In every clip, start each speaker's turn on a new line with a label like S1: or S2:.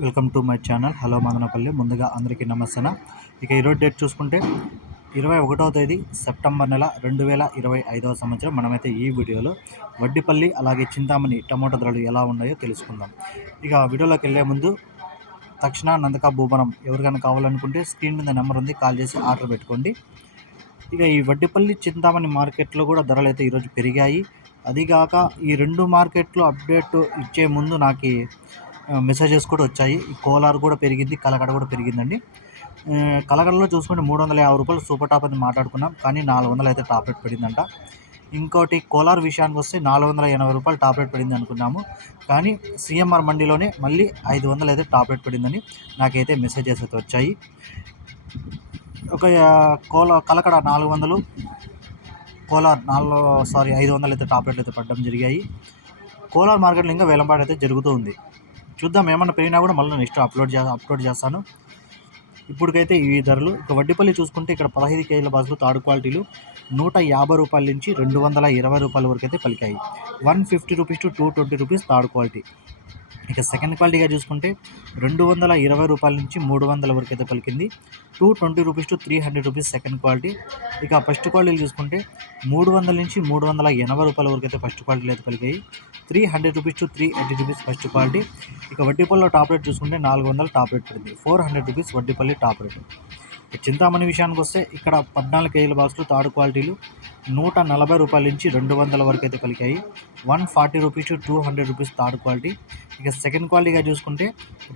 S1: Welcome to my channel. Hello Madanapalle. ముందుగా అందరికీ నమస్తే ఇక ఈరోజు డేట్ చూసుకుంటే ఇరవై ఒకటవ తేదీ సెప్టెంబర్ నెల రెండు వేల ఇరవై ఐదవ సంవత్సరం. మనమైతే ఈ వీడియోలో వడ్డిపల్లి అలాగే చింతామణి టమోటా ధరలు ఎలా ఉన్నాయో తెలుసుకుందాం. ఇక వీడియోలోకి వెళ్ళే ముందు తక్షణ నందక భూవనం ఎవరికైనా కావాలనుకుంటే స్క్రీన్ మీద నెంబర్ ఉంది కాల్ చేసి ఆర్డర్ పెట్టుకోండి. ఇక ఈ వడ్డిపల్లి చింతామణి మార్కెట్లో కూడా ధరలు అయితే ఈరోజు పెరిగాయి. అదిగాక ఈ రెండు మార్కెట్లో అప్డేట్ ఇచ్చే ముందు నాకు మెసేజెస్ కూడా వచ్చాయి. కోలార్ కూడా పెరిగింది కలకడ కూడా పెరిగిందండి. కలకడలో చూసుకుంటే మూడు వందల యాభై రూపాయలు సూపర్ టాప్ అని మాట్లాడుకున్నాం కానీ నాలుగు వందలు అయితే టాప్ రేట్ పడిందంట. ఇంకోటి కోలార్ విషయానికి వస్తే నాలుగు వందల ఎనభై రూపాయలు టాప్ రేట్ పడింది అనుకున్నాము కానీ సిఎంఆర్ మండీలోనే మళ్ళీ ఐదు వందలు అయితే టాప్ రేట్ పడిందని నాకైతే మెసేజెస్ అయితే వచ్చాయి. ఒక కోల కలకడ నాలుగు వందలు కోలార్ నాలుగు సారీ ఐదు వందలు అయితే టాప్ రేట్లు అయితే పడడం జరిగాయి. కోలార్ మార్కెట్లో ఇంకా వేలంపాట అయితే జరుగుతూ ఉంది. చూద్దాం ఏమన్నా పెరిగినా కూడా మళ్ళీ నెక్స్ట్ అప్లోడ్ చే అప్లోడ్ చేస్తాను. ఇప్పటికైతే ఈ ధరలు ఇక వడ్డీపల్లి చూసుకుంటే ఇక్కడ పదహైదు కేజీల బాసులు తాడు క్వాలిటీలు నూట యాభై రూపాయల నుంచి రెండు వందల ఇరవై రూపాయల వరకు అయితే పలికాయి. One fifty rupees to two twenty rupees third quality. ఇక సెకండ్ క్వాలిటీగా చూసుకుంటే రెండు వందల ఇరవై రూపాయల నుంచి మూడు వందల వరకు అయితే పలికింది. Two twenty rupees to three hundred rupees second quality ఇక ఫస్ట్ క్వాలిటీలు చూసుకుంటే మూడు వందల నుంచి మూడు వందల ఎనభై రూపాయల వరకు అయితే ఫస్ట్ క్వాలిటీలు అయితే పలికాయి. Three hundred rupees to three eighty rupees first quality ఇక వడ్డీపల్లిలో టాప్ రేట్ చూసుకుంటే నాలుగు వందల టాప్ రేట్ పడింది. Four hundred rupees Vaddipalli top rate Chintamani విషయానికి వస్తే ఇక్కడ పద్నాలుగు కేజీల బాక్సులు థర్డ్ క్వాలిటీలు నూట నలభై రూపాయల నుంచి రెండు వందల వరకు అయితే పలికాయి. One forty rupees to two hundred rupees third quality ఇక సెకండ్ క్వాలిటీగా చూసుకుంటే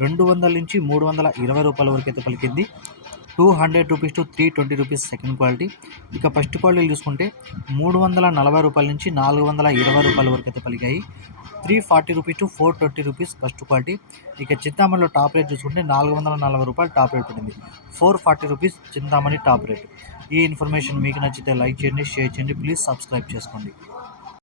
S1: రెండు వందల నుంచి మూడు వందల ఇరవై రూపాయల వరకు అయితే పలికింది. Two hundred rupees to three twenty rupees second quality. ఇక ఫస్ట్ క్వాలిటీ చూసుకుంటే మూడు వందల నలభై రూపాయల నుంచి నాలుగు వందల ఇరవై రూపాయల వరకు అయితే పలికాయి. Three forty rupees to four twenty rupees first quality. ఇక చింతామణిలో టాప్ రేట్ చూసుకుంటే నాలుగు వందల నలభై రూపాయలు టాప్ రేట్ పడింది. Four forty rupees Chintamani top rate. ఈ ఇన్ఫర్మేషన్ మీకు నచ్చితే లైక్ చేయండి షేర్ చేయండి ప్లీజ్ సబ్స్క్రైబ్ చేసుకోండి.